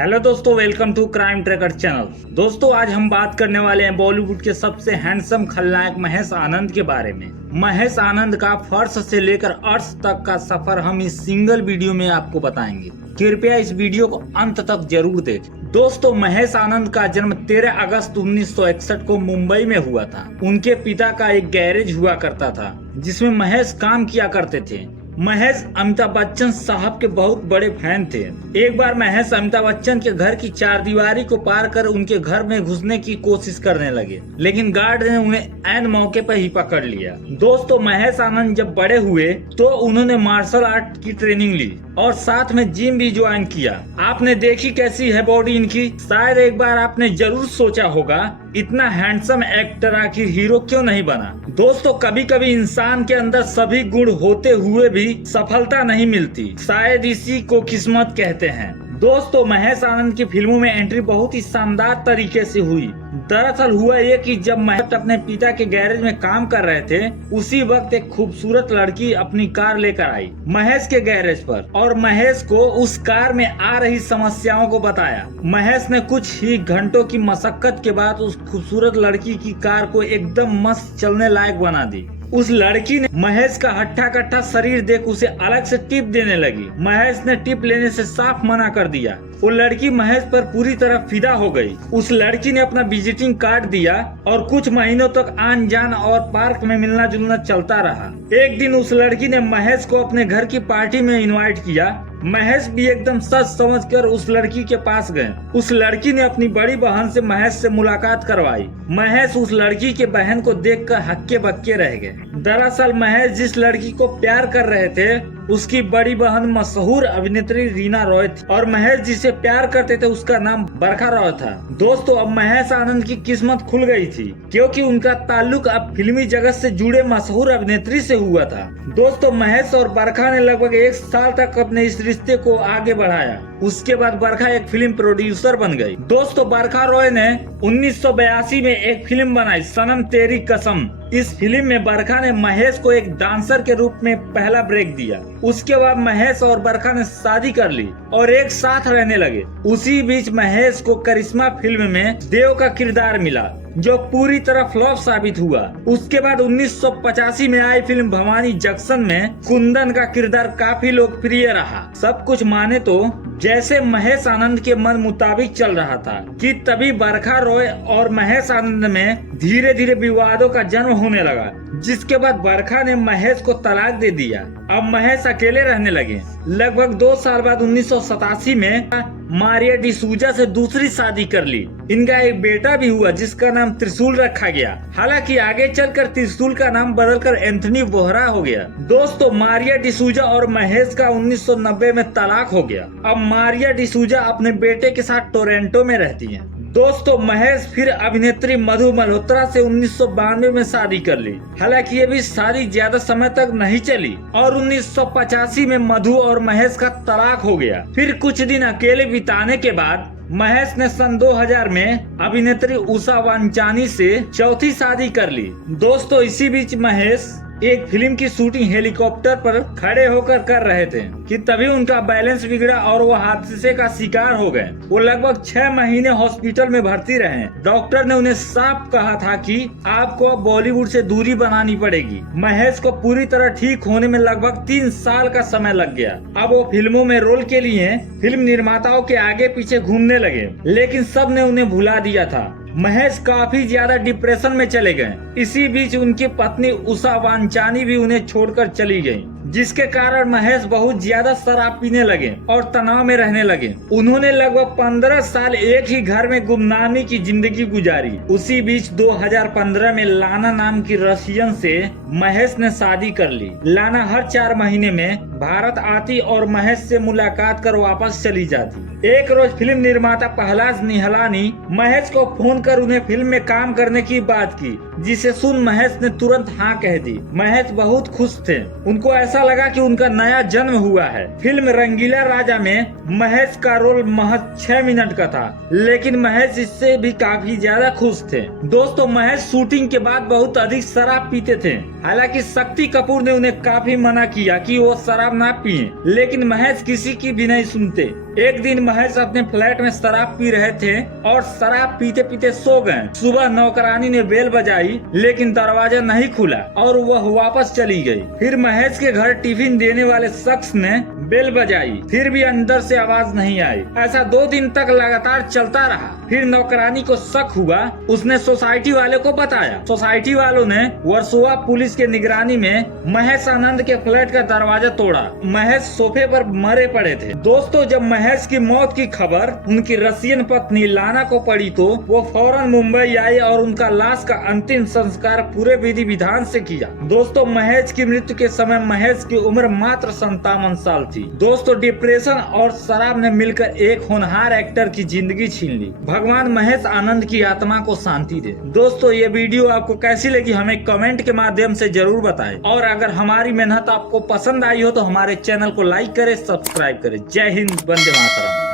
Hello दोस्तों, welcome to crime tracker channel. दोस्तों, आज हम बात करने वाले हैं बॉलीवुड के सबसे हैंडसम खलनायक महेश आनंद के बारे में। महेश आनंद का फर्श से लेकर अर्श तक का सफर हम इस सिंगल वीडियो में आपको बताएंगे। कृपया इस वीडियो को अंत तक जरूर देखें। दोस्तों, महेश आनंद का जन्म 13 अगस्त 1961 को मुंबई में हुआ था। उनके पिता का एक गैरेज हुआ करता था जिसमें महेश काम किया करते थे। महेश अमिताभ बच्चन साहब के बहुत बड़े फैन थे। एक बार महेश अमिताभ बच्चन के घर की चारदीवारी को पार कर उनके घर में घुसने की कोशिश करने लगे, लेकिन गार्ड ने उन्हें ऐन मौके पर ही पकड़ लिया। दोस्तों, महेश आनंद जब बड़े हुए तो उन्होंने मार्शल आर्ट की ट्रेनिंग ली और साथ में जिम भी ज्वाइन किया। आपने देखी कैसी है बॉडी इनकी? शायद एक बार आपने जरूर सोचा होगा, इतना हैंडसम एक्टर आखिर हीरो क्यों नहीं बना। दोस्तों, कभी कभी इंसान के अंदर सभी गुण होते हुए भी सफलता नहीं मिलती, शायद इसी को किस्मत कहते हैं। दोस्तों, महेश आनंद की फिल्मों में एंट्री बहुत ही शानदार तरीके से हुई। दरअसल हुआ ये कि जब महेश अपने पिता के गैरेज में काम कर रहे थे, उसी वक्त एक खूबसूरत लड़की अपनी कार लेकर आई महेश के गैरेज पर और महेश को उस कार में आ रही समस्याओं को बताया। महेश ने कुछ ही घंटों की मशक्कत के बाद उस खूबसूरत लड़की की कार को एकदम मस्त चलने लायक बना दी। उस लड़की ने महेश का हट्टा कट्टा शरीर देख उसे अलग से टिप देने लगी। महेश ने टिप लेने से साफ मना कर दिया। वो लड़की महेश पर पूरी तरह फिदा हो गई। उस लड़की ने अपना विजिटिंग कार्ड दिया और कुछ महीनों तक आन जान और पार्क में मिलना जुलना चलता रहा। एक दिन उस लड़की ने महेश को अपने घर की पार्टी में इनवाइट किया। महेश भी एकदम सच समझकर उस लड़की के पास गए। उस लड़की ने अपनी बड़ी बहन से महेश से मुलाकात करवाई। महेश उस लड़की के बहन को देखकर हक्के बक्के रह गए। दरअसल महेश जिस लड़की को प्यार कर रहे थे उसकी बड़ी बहन मशहूर अभिनेत्री रीना रॉय थी और महेश जिसे प्यार करते थे उसका नाम बरखा रॉय था। दोस्तों, अब महेश आनंद की किस्मत खुल गई थी क्योंकि उनका ताल्लुक अब फिल्मी जगत से जुड़े मशहूर अभिनेत्री से हुआ था। दोस्तों, महेश और बरखा ने लगभग 1 साल तक अपने इस रिश्ते को आगे बढ़ाया। उसके बाद बरखा एक फिल्म प्रोड्यूसर बन गई। दोस्तों, बरखा रॉय ने 1982 में एक फिल्म बनाई, सनम तेरी कसम। इस फिल्म में बरखा ने महेश को एक डांसर के रूप में पहला ब्रेक दिया। उसके बाद महेश और बरखा ने शादी कर ली और एक साथ रहने लगे। उसी बीच महेश को करिश्मा फिल्म में देव का किरदार मिला जो पूरी तरह फ्लॉप साबित हुआ। उसके बाद 1985 में आई फिल्म भवानी जंक्शन में कुंदन का किरदार काफी लोकप्रिय रहा। सब कुछ माने तो जैसे महेश आनंद के मन मुताबिक चल रहा था कि तभी बरखा रॉय और महेश आनंद में धीरे धीरे विवादों का जन्म होने लगा, जिसके बाद बरखा ने महेश को तलाक दे दिया। अब महेश अकेले रहने लगे। लगभग 2 साल बाद 1987 में मारिया डिसूजा से दूसरी शादी कर ली। इनका एक बेटा भी हुआ जिसका नाम त्रिशूल रखा गया। हालांकि आगे चलकर त्रिशूल का नाम बदलकर एंथनी वोहरा हो गया। दोस्तों, मारिया डिसूजा और महेश का 1990 में तलाक हो गया। अब मारिया डिसूजा अपने बेटे के साथ टोरंटो में रहती है। दोस्तों, महेश फिर अभिनेत्री मधु मल्होत्रा से 1992 में शादी कर ली। हालांकि ये भी शादी ज्यादा समय तक नहीं चली और 1985 में मधु और महेश का तलाक हो गया। फिर कुछ दिन अकेले बिताने के बाद महेश ने सन 2000 में अभिनेत्री उषा वांचानी से चौथी शादी कर ली। दोस्तों, इसी बीच महेश एक फिल्म की शूटिंग हेलीकॉप्टर पर खड़े होकर कर रहे थे कि तभी उनका बैलेंस बिगड़ा और वो हादसे का शिकार हो गए। वो लगभग 6 महीने हॉस्पिटल में भर्ती रहे। डॉक्टर ने उन्हें साफ कहा था कि आपको अब बॉलीवुड से दूरी बनानी पड़ेगी। महेश को पूरी तरह ठीक होने में लगभग 3 साल का समय लग गया। अब वो फिल्मों में रोल के लिए फिल्म निर्माताओं के आगे पीछे घूमने लगे, लेकिन सब ने उन्हें भुला दिया था। महेश काफी ज्यादा डिप्रेशन में चले गए। इसी बीच उनकी पत्नी उषा वांचानी भी उन्हें छोड़कर चली गई, जिसके कारण महेश बहुत ज्यादा शराब पीने लगे और तनाव में रहने लगे। उन्होंने लगभग 15 साल एक ही घर में गुमनामी की जिंदगी गुजारी। उसी बीच 2015 में लाना नाम की रशियन से महेश ने शादी कर ली। लाना हर 4 महीने में भारत आती और महेश से मुलाकात कर वापस चली जाती। एक रोज फिल्म निर्माता प्रहलाद निहलानी महेश को फोन कर उन्हें फिल्म में काम करने की बात की, जिसे सुन महेश ने तुरंत हाँ कह दी। महेश बहुत खुश थे। उनको ऐसा लगा कि उनका नया जन्म हुआ है। फिल्म रंगीला राजा में महेश का रोल महज 6 मिनट का था, लेकिन महेश इससे भी काफी ज्यादा खुश थे। दोस्तों, महेश शूटिंग के बाद बहुत अधिक शराब पीते थे। हालांकि शक्ति कपूर ने उन्हें काफी मना किया कि वो शराब ना पिए, लेकिन महेश किसी की भी नहीं सुनते। एक दिन महेश अपने फ्लैट में शराब पी रहे थे और शराब पीते पीते सो गए। सुबह नौकरानी ने बेल बजाई लेकिन दरवाजा नहीं खुला और वह वापस चली गई। फिर महेश के घर टिफिन देने वाले शख्स ने बेल बजाई, फिर भी अंदर से आवाज नहीं आई। ऐसा 2 दिन तक लगातार चलता रहा। फिर नौकरानी को शक हुआ, उसने सोसाइटी वाले को बताया। सोसाइटी वालों ने वर्सोवा पुलिस के निगरानी में महेश आनंद के फ्लैट का दरवाजा तोड़ा। महेश सोफे पर मरे पड़े थे। दोस्तों, जब महेश की मौत की खबर उनकी रशियन पत्नी लाना को पड़ी तो वो फौरन मुंबई आई और उनका लाश का अंतिम संस्कार पूरे विधि विधान से किया। दोस्तों, महेश की मृत्यु के समय महेश की उम्र मात्र 57 साल थी। दोस्तों, डिप्रेशन और शराब ने मिलकर एक होनहार एक्टर की जिंदगी छीन ली। भगवान महेश आनंद की आत्मा को शांति दे। दोस्तों, ये वीडियो आपको कैसी लगी हमें कमेंट के माध्यम से जरूर बताएं और अगर हमारी मेहनत आपको पसंद आई हो तो हमारे चैनल को लाइक करें, सब्सक्राइब करें। जय हिंद, वंदे मातरम।